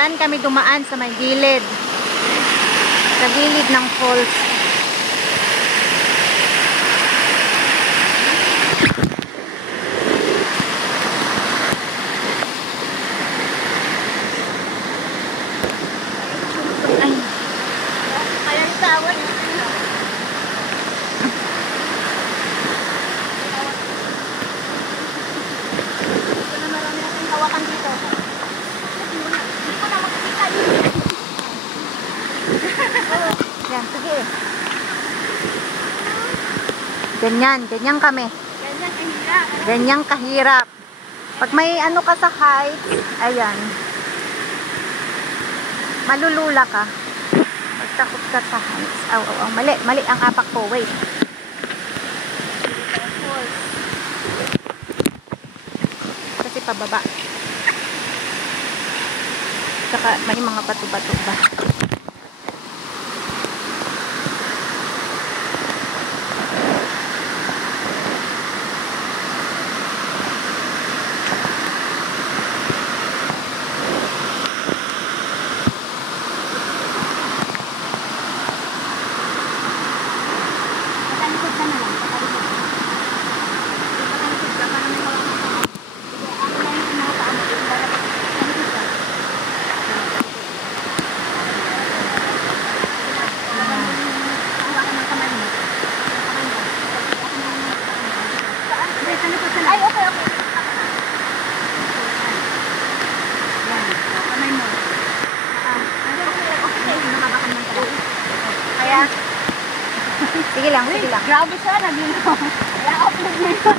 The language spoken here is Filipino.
Diyan kami dumaan sa may gilid. Sa gilid ng falls. Ay. Kaya itawan. Ito na marami natin hawakan dito. Hindi ko na makikita dito. Yan, sige. Ganyan kami. Ganyan kahirap. Ganyan kahirap. Pag may ano ka sa height, ayan. Malulula ka. Magtakot ka sa heights. Mali ang apak ko. Wait. Kasi pababa. Saka may mga bato-bato ba. Patalikod ka na lang. Patalikod. Patalikod ka para may hawakan ka. Ako lang yung hinahawakan mo. Patalikod ka. Hawakan ng kamay mo. Kamay mo. Hindi, talikod ka lang. Ay, okay. Yan. Kamay mo. Okay. Nakabakan ng kamay. Kaya, Sige lang. grabe siya, naging. Kaya upload mo yun.